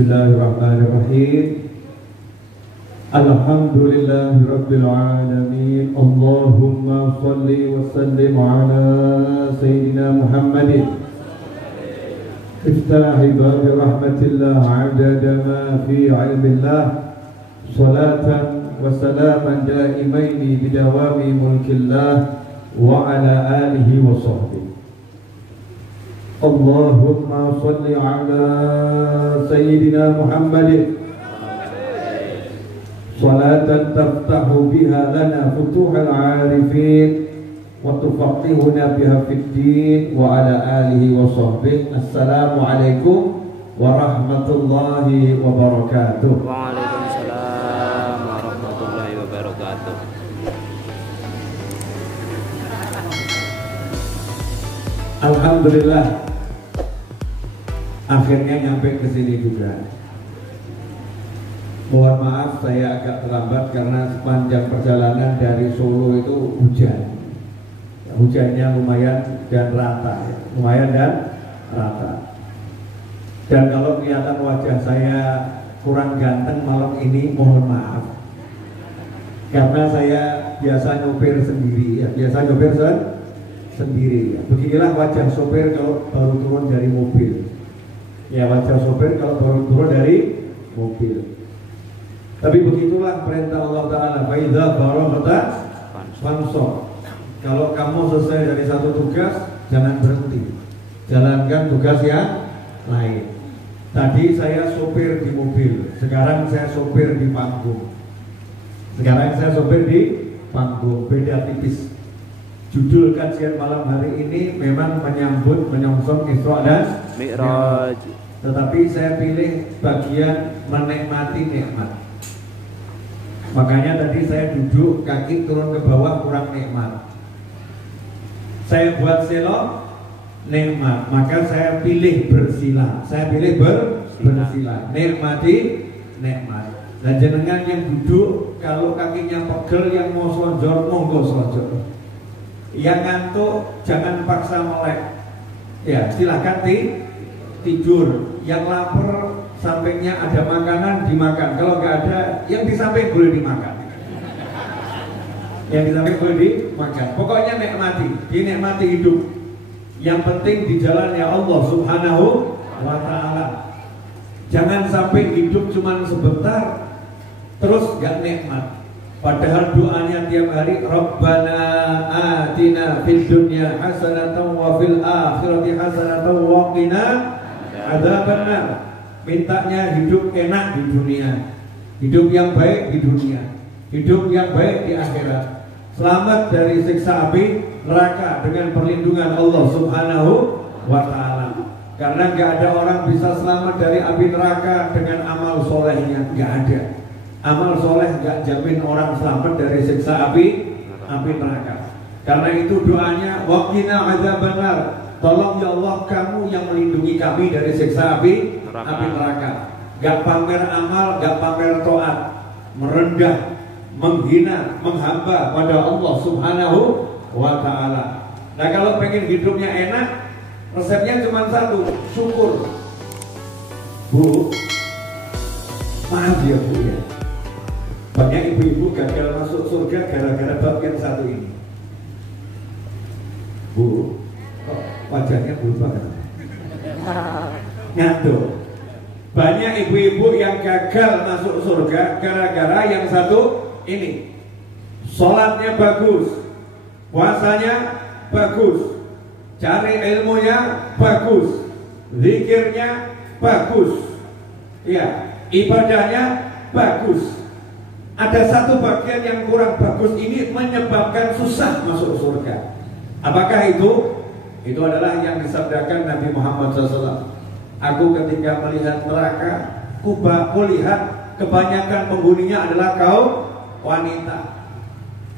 Bismillahirrahmanirrahim. Alhamdulillahi Rabbil Alamin. Allahumma salli wa sallim ala Sayyidina Muhammadin Iftahi babi rahmatillah adada ma fi ilmillah salatan wa salaman daimaini bidawami mulkillah wa ala alihi wa sahbihi. Allahumma salli ala Sayyidina Muhammadin salatan taftahu biha lana futuhal arifin wa tufaqihuna biha fid din wa ala alihi wa sahbihi. Assalamualaikum warahmatullahi wabarakatuh. Waalaikumsalam warahmatullahi wabarakatuh. Alhamdulillah, akhirnya nyampe ke sini juga. Mohon maaf saya agak terlambat karena sepanjang perjalanan dari Solo itu hujan. Hujannya lumayan dan rata, lumayan dan rata. Dan kalau kelihatan wajah saya kurang ganteng malam ini, mohon maaf. Karena saya biasa nyopir sendiri, ya, biasa nyopir sendiri. Ya. Beginilah wajah sopir kalau baru turun dari mobil. Ya, wajah sopir kalau baru turun dari mobil. Tapi begitulah perintah Allah Ta'ala. Faiza barohata fansor. Kalau kamu selesai dari satu tugas, jangan berhenti, jalankan tugas yang lain. Tadi saya sopir di mobil, sekarang saya sopir di panggung. Sekarang saya sopir di panggung, beda tipis. Judul kajian malam hari ini memang menyambut menyongsong Isra dan Mi'raj. Tetapi saya pilih bagian menikmati nikmat. Makanya tadi saya duduk, kaki turun ke bawah kurang nikmat. Saya buat selok nikmat, maka saya pilih bersila. Saya pilih bersila. Nikmati nikmat. Dan jenengan yang duduk, kalau kakinya pegel, yang mau selonjor monggo selonjor. Yang ngantuk jangan paksa melek. Ya, silakan tidur. Yang lapar, sampingnya ada makanan dimakan. Kalau nggak ada, yang di samping boleh dimakan. Yang di samping boleh dimakan. Pokoknya nikmati, dinikmati hidup. Yang penting di jalannya Allah Subhanahu wa Ta'ala. Jangan sampai hidup cuma sebentar terus nggak nikmat. Padahal doanya tiap hari, Rabbana atina fid dunya hasanatan wa fil akhirati hasanatan wa qina adzabannar. Mintanya hidup enak di dunia, hidup yang baik di dunia, hidup yang baik di akhirat, selamat dari siksa api neraka dengan perlindungan Allah Subhanahu wa Ta'ala. Karena gak ada orang bisa selamat dari api neraka dengan amal solehnya, gak ada. Amal soleh gak jamin orang selamat dari siksa api neraka. Karena itu doanya, waqina adzabannar. Tolong ya Allah, kamu yang melindungi kami dari siksa api neraka. Gak pamer amal, gak pamer taat, merendah, menghina, menghamba pada Allah Subhanahu wa Ta'ala. Nah, kalau pengen hidupnya enak, resepnya cuma satu, syukur. Bu, maaf ya Bu ya, banyak ibu-ibu gagal masuk surga gara-gara bab yang satu ini. Bu, kok wajahnya berubah kan? Ngantuk. Banyak ibu-ibu yang gagal masuk surga gara-gara yang satu ini. Sholatnya bagus, puasanya bagus, cari ilmunya bagus, zikirnya bagus, ya, ibadahnya bagus. Ada satu bagian yang kurang bagus, ini menyebabkan susah masuk surga. Apakah itu? Itu adalah yang disabdakan Nabi Muhammad SAW. Aku ketika melihat neraka, kulihat kebanyakan penghuninya adalah kaum wanita.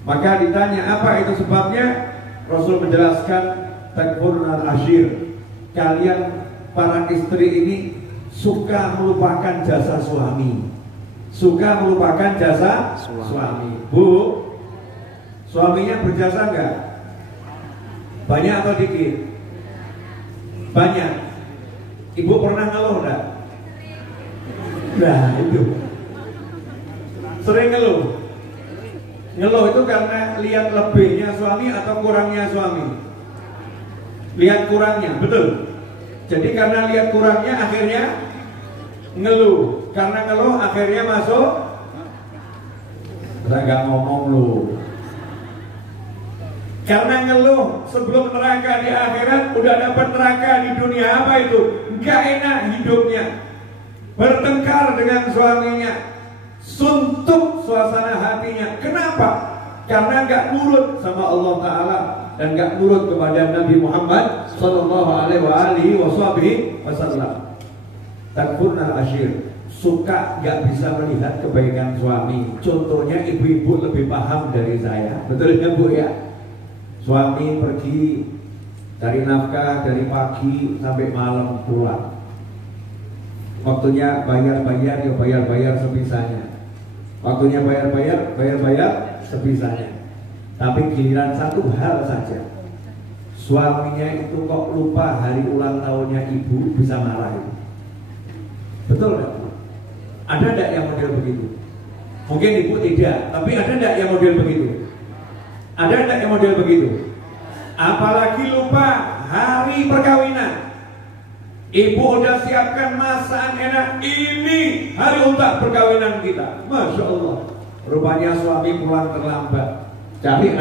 Maka ditanya apa itu sebabnya? Rasul menjelaskan, takfurnal ashir. Kalian para istri ini suka melupakan jasa suami. Suka melupakan jasa suami. Bu, suaminya berjasa enggak? Banyak atau dikit? Banyak. Ibu pernah ngeluh enggak? Nah itu sering ngeluh. Ngeluh itu karena lihat lebihnya suami atau kurangnya suami. Lihat kurangnya, betul. Jadi karena lihat kurangnya akhirnya ngeluh. Karena ngeluh akhirnya masuk. Saya gak ngomong lu. Karena ngeluh sebelum neraka di akhirat, udah dapat neraka di dunia. Apa itu? Gak enak hidupnya, bertengkar dengan suaminya, suntuk suasana hatinya. Kenapa? Karena gak nurut sama Allah Ta'ala dan gak nurut kepada Nabi Muhammad Sallallahu Alaihi Wasallam. Takfurnal ashir, suka gak bisa melihat kebaikan suami. Contohnya ibu-ibu lebih paham dari saya. Betul ya Bu ya? Suami pergi cari nafkah dari pagi sampai malam pulang. Waktunya bayar-bayar, ya bayar-bayar sebisanya. Waktunya bayar-bayar sebisanya. Tapi giliran satu hal saja, suaminya itu kok lupa hari ulang tahunnya ibu, bisa marahin. Betul nggak? Ada nggak yang model begitu? Mungkin ibu tidak, tapi ada nggak yang model begitu? Ada nggak yang model begitu? Apalagi lupa hari perkawinan. Ibu udah siapkan masakan enak, ini hari unta perkawinan kita. Masya Allah. Rupanya suami pulang terlambat, cari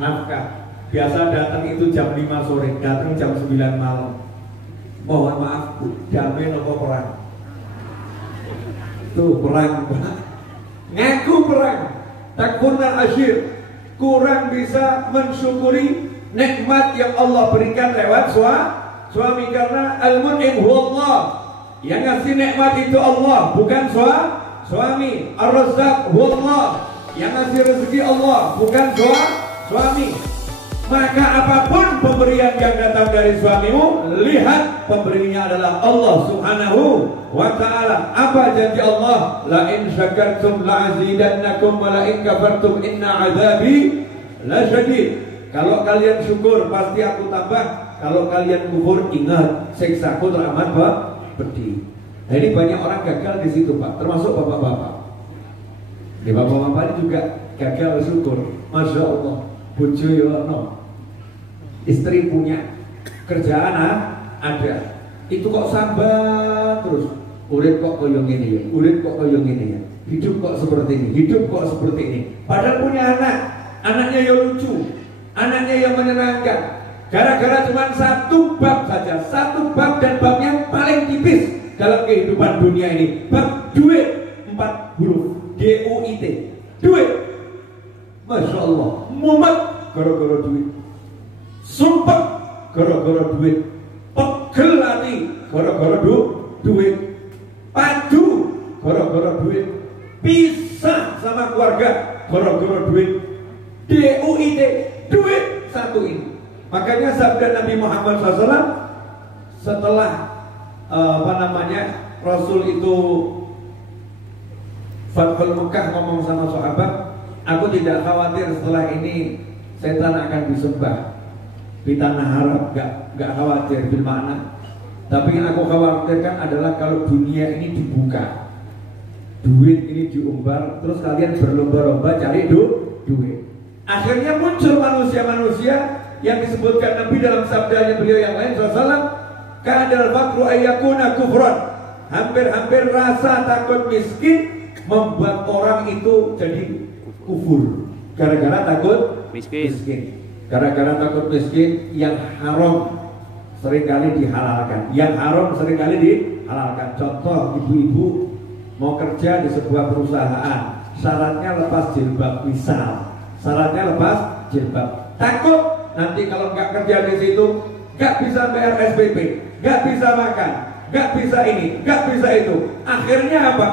nafkah. Biasa datang itu jam 5 sore, datang jam 9 malam. Mohon maaf Bu, damai nopo perang. Tuh perang, ngaku perang. Takfurnal ashir, kurang bisa mensyukuri nikmat yang Allah berikan lewat suami. Karena al-mun'im huwallah, yang ngasih nikmat itu Allah, bukan suami. Ar-Razzaq huwallah, yang ngasih rezeki Allah, bukan suami. Maka apapun pemberian yang datang dari suamimu, lihat pemberinya adalah Allah Subhanahu wa ta'ala. Apa janji Allah? La in syakartum la azidannakum wa la in kafartum inna azabi lasyadid. Kalau kalian syukur pasti aku tambah, kalau kalian kufur ingat siksaku teramat pedih. Nah ini banyak orang gagal di situ Pak, termasuk bapak-bapak. Di bapak-bapak ini juga gagal syukur. Masya Allah, bojo ya no, istri punya, kerjaan ada, itu kok sambat terus. Urip kok koyo ngene ya, urip kok koyo ngene ya, hidup kok seperti ini, hidup kok seperti ini. Padahal punya anak, anaknya yang lucu, anaknya yang menyenangkan. Gara-gara cuma satu bab saja, satu bab dan babnya paling tipis dalam kehidupan dunia ini, bab duit, 4 huruf, DUIT, duit. Masya Allah, mumet gara-gara duit, sumpah gara-gara duit, pegel hati gara-gara duit, padu gara-gara duit, pisah sama keluarga gara-gara duit. DUIT, duit satu ini. Makanya sabda Nabi Muhammad SAW setelah Rasul itu Fathul Mekah ngomong sama sahabat, aku tidak khawatir setelah ini setan akan disembah di tanah Arab, gak khawatir bil makna. Tapi yang aku khawatirkan adalah kalau dunia ini dibuka, duit ini diumbar, terus kalian berlomba-lomba cari duit. Akhirnya muncul manusia-manusia yang disebutkan Nabi dalam sabdanya beliau yang lain SAW, kadal fakru ayyakuna kufran. Hampir-hampir rasa takut miskin membuat orang itu jadi kufur. Gara-gara takut miskin. Gara-gara takut miskin, yang haram seringkali dihalalkan, yang haram seringkali dihalalkan. Contoh, ibu-ibu mau kerja di sebuah perusahaan, syaratnya lepas jilbab, misal syaratnya lepas jilbab, takut nanti kalau nggak kerja di situ nggak bisa bayar SPP, nggak bisa makan, nggak bisa ini, nggak bisa itu. Akhirnya apa?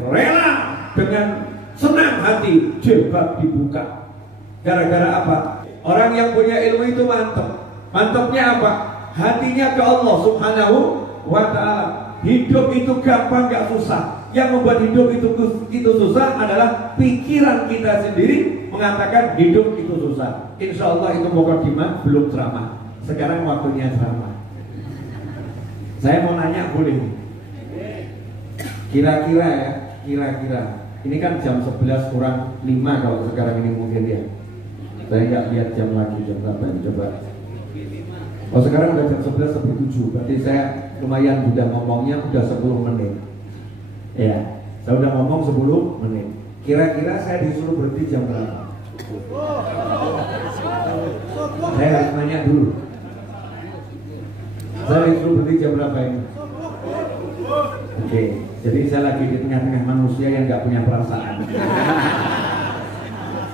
Rela dengan senang hati jilbab dibuka. Gara-gara apa? Orang yang punya ilmu itu mantap. Mantapnya apa? Hatinya ke Allah Subhanahu wa ta'ala. Hidup itu gampang, gak susah. Yang membuat hidup itu susah adalah pikiran kita sendiri mengatakan hidup itu susah. Insya Allah itu mukadimah, belum ceramah. Sekarang waktunya ceramah. Saya mau nanya, boleh? Kira-kira ya, kira-kira. Ini kan jam 11 kurang 5 kalau sekarang ini mungkin ya. Saya nggak lihat jam lagi, jam berapa ini, coba. Oh sekarang udah jam 11 lebih 7, berarti saya lumayan udah ngomongnya udah 10 menit. Ya, saya udah ngomong 10 menit. Kira-kira saya disuruh berhenti jam berapa? Saya harus nanya dulu. Saya disuruh berhenti jam berapa ini? Oke, jadi saya lagi di tengah-tengah manusia yang nggak punya perasaan.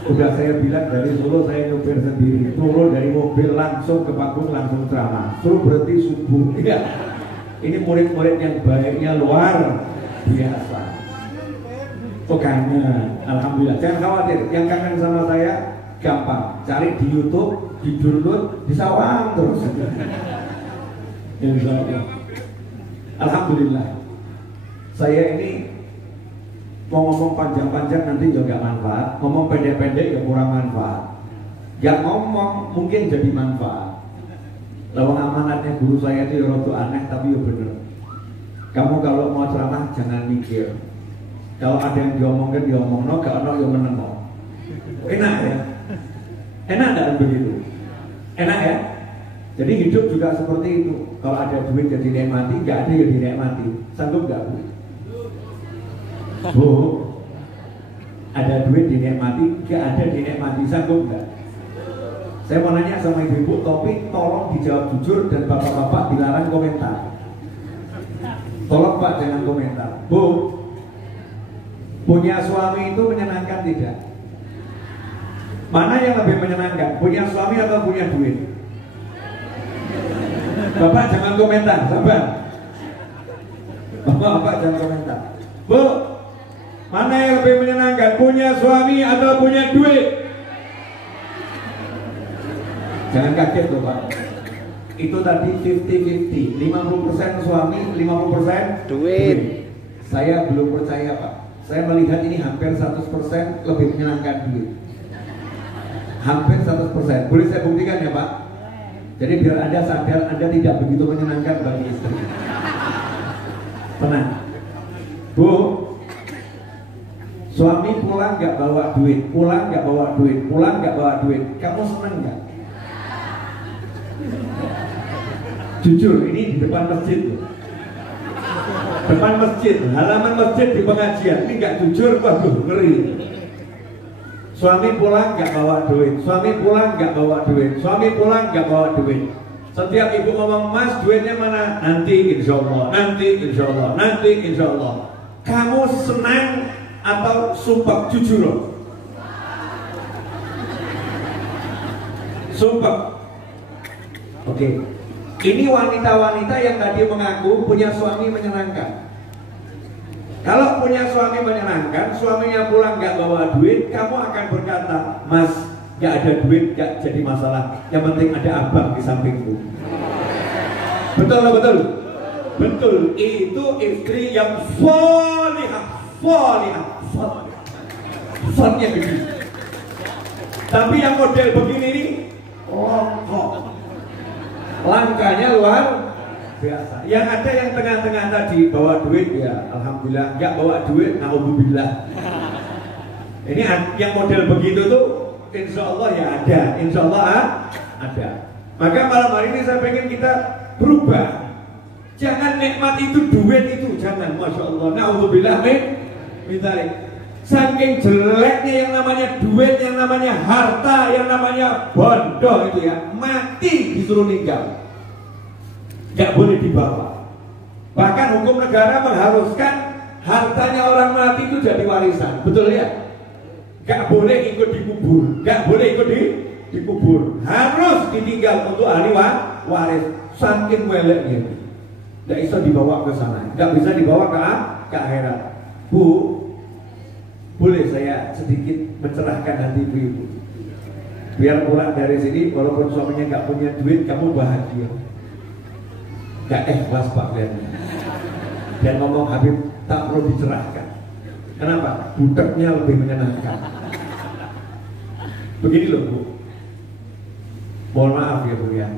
Udah saya bilang dari Solo saya nyupir sendiri, turun dari mobil langsung ke panggung langsung ceramah, suruh berhenti subuh. Ya, ini murid-murid yang baiknya luar biasa. Oh kangen, alhamdulillah. Jangan khawatir, yang kangen sama saya gampang, cari di YouTube, di download, di sawang terus. Insya Allah. Alhamdulillah. Saya ini mau ngomong panjang-panjang nanti juga manfaat, ngomong pendek-pendek ya kurang manfaat. Gak ngomong mungkin jadi manfaat. Lalu amanatnya guru saya itu ya rada aneh tapi ya bener. Kamu kalau mau ceramah jangan mikir. Kalau ada yang diomongkan diomong, gak ada yang menengok. Enak ya? Enak gak begitu? Enak ya? Jadi hidup juga seperti itu. Kalau ada duit jadi dinikmati, gak ada yang dinikmati. Sanggup gak Bu? Bu, ada duit dinikmati, gak ada dinikmati. Sanggup gak? Saya mau nanya sama ibu-ibu, topik tolong dijawab jujur dan bapak-bapak dilarang komentar. Tolong Pak jangan komentar. Bu, punya suami itu menyenangkan tidak? Mana yang lebih menyenangkan? Punya suami atau punya duit? Bapak jangan komentar, sabar. Bapak jangan komentar. Bu, mana yang lebih menyenangkan? Punya suami atau punya duit? Jangan kaget loh Pak. Itu tadi 50-50, 50% suami, 50% duit. Saya belum percaya Pak. Saya melihat ini hampir 100% lebih menyenangkan duit. Hampir 100%. Boleh saya buktikan ya Pak? Jadi biar Anda sadar Anda tidak begitu menyenangkan bagi istri. Tenang. Bu, suami pulang gak bawa duit, pulang gak bawa duit, pulang gak bawa duit. Kamu seneng gak? Jujur, ini di depan masjid loh. Depan masjid, halaman masjid di pengajian. Ini gak jujur, waduh ngeri. Suami pulang gak bawa duit, suami pulang gak bawa duit, suami pulang gak bawa duit. Setiap ibu ngomong, Mas duitnya mana? Nanti insya Allah, nanti insya Allah, nanti insya Allah. Kamu senang atau sumpah? Jujur loh. Sumpah. Oke. Ini wanita-wanita yang tadi mengaku punya suami menyenangkan. Kalau punya suami menyenangkan, suaminya pulang gak bawa duit, kamu akan berkata, Mas, gak ada duit, gak jadi masalah. Yang penting ada abang di sampingku. Betul atau betul? Betul. Itu istri yang folihah, folnya begini. Tapi yang model begini nih, langkahnya luar biasa. Yang ada yang tengah-tengah tadi bawa duit ya alhamdulillah, nggak bawa duit naudzubillah. Ini yang model begitu tuh insya Allah ya ada, insya Allah ada. Maka malam hari ini saya pengen kita berubah. Jangan nikmat itu duit itu, jangan. Masya Allah, naudzubillah min dzalik. Saking jeleknya yang namanya duit, yang namanya harta, yang namanya bodoh itu ya, mati disuruh ninggal. Gak boleh dibawa. Bahkan hukum negara mengharuskan hartanya orang mati itu jadi warisan. Betul ya? Gak boleh ikut dikubur, gak boleh ikut dikubur. Harus ditinggal untuk ahli waris. Saking weleknya, gak bisa dibawa ke sana, gak bisa dibawa ke akhirat. Bu, boleh saya sedikit mencerahkan hati ibu. Biar pulang dari sini, walaupun suaminya gak punya duit, kamu bahagia. Gak ikhlas Pak kalian. Dan ngomong Habib tak perlu dicerahkan. Kenapa? Budaknya lebih menyenangkan. Begini loh Bu. Mohon maaf ya Bu ya.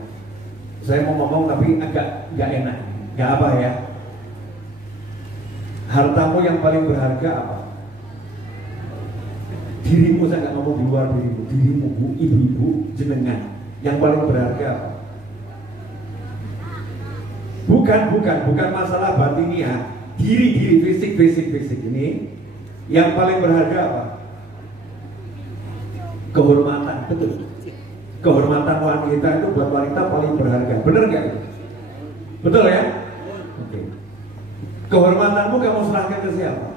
Saya mau ngomong tapi agak gak enak. Gak apa ya. Hartamu yang paling berharga apa? Dirimu, saya nggak ngomong di luar dirimu. Dirimu, bu, ibu-ibu, jenengan. Yang paling berharga apa? Bukan masalah batiniah. Diri, fisik ini. Yang paling berharga apa? Kehormatan, betul. Kehormatan wanita itu buat wanita paling berharga. Bener nggak? Betul ya? Oke. Kehormatanmu kamu serahkan ke siapa?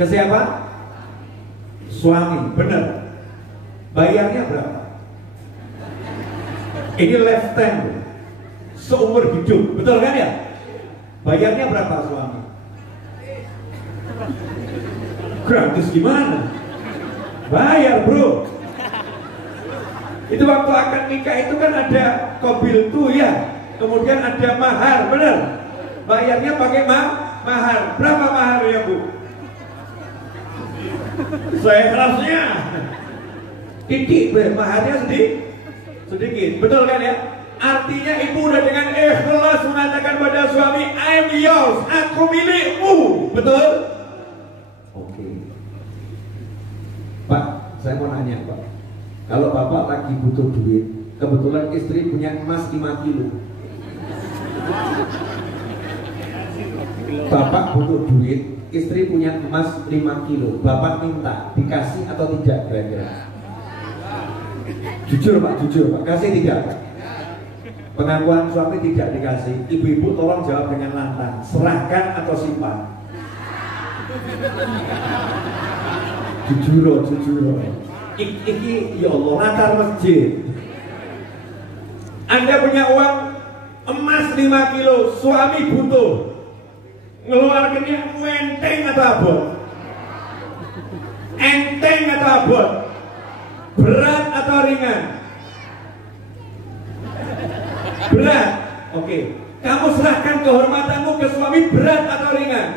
Ke siapa? Suami, benar. Bayarnya berapa? Ini lifetime, seumur hidup, betul kan ya? Bayarnya berapa suami? Gratis gimana? Bayar bro. Itu waktu akad nikah itu kan ada kobil tuh ya, kemudian ada mahar, benar? Bayarnya pakai mahar. Berapa mahar ya bu? Saya kelasnya titik, maharnya sedikit, betul kan ya? Artinya ibu udah dengan ikhlas mengatakan pada suami, I'm yours, aku milikmu, betul? Oke. Pak, saya mau nanya Pak, kalau bapak lagi butuh duit, kebetulan istri punya emas 5 kilo, bapak butuh duit, istri punya emas 5 kilo, bapak minta, dikasih atau tidak kira-kira? Jujur Pak, kasih tidak? Pengakuan suami tidak dikasih, ibu-ibu tolong jawab dengan lantang, serahkan atau simpan? Jujur. Iki ya Allah, latar masjid. Anda punya uang emas 5 kilo, suami butuh, ngeluarkannya enteng atau abot? Enteng atau abot? Berat atau ringan? Berat. Oke. Kamu serahkan kehormatanmu ke suami, berat atau ringan?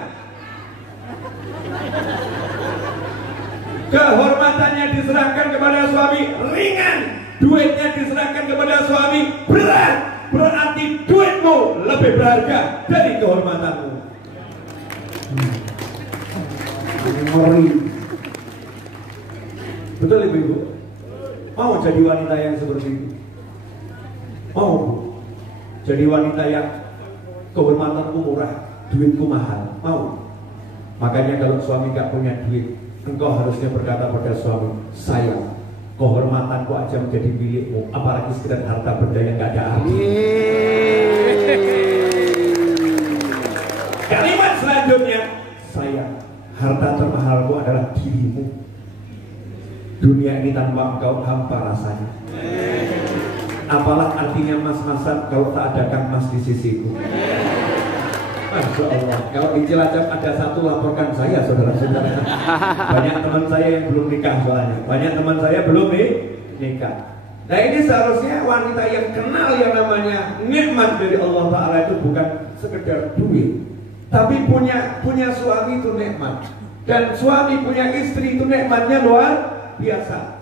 Kehormatannya diserahkan kepada suami, ringan. Duitnya diserahkan kepada suami, berat. Berarti duitmu lebih berharga dari kehormatanmu. Ngeri. Betul ibu-ibu? Mau jadi wanita yang seperti itu? Mau jadi wanita yang kehormatanku murah, duitku mahal? Mau? Makanya kalau suami gak punya duit, engkau harusnya berkata pada suami, sayang, kehormatanku aja menjadi milikmu, apalagi sekedar harta benda yang gak ada arti. Kalimat selanjutnya, sayang, harta termahalku adalah dirimu. Dunia ini tanpa engkau hampa rasanya. Apalah artinya mas-masan kalau tak ada kang mas di sisiku. Masya Allah. Kalau di Cilacap ada satu, laporkan saya saudara-saudara. Banyak teman saya yang belum nikah soalnya. Banyak teman saya belum nikah. Nah ini seharusnya wanita yang kenal yang namanya nikmat dari Allah Ta'ala itu bukan sekedar duit, tapi punya suami itu nikmat. Dan suami punya istri itu nikmatnya luar biasa.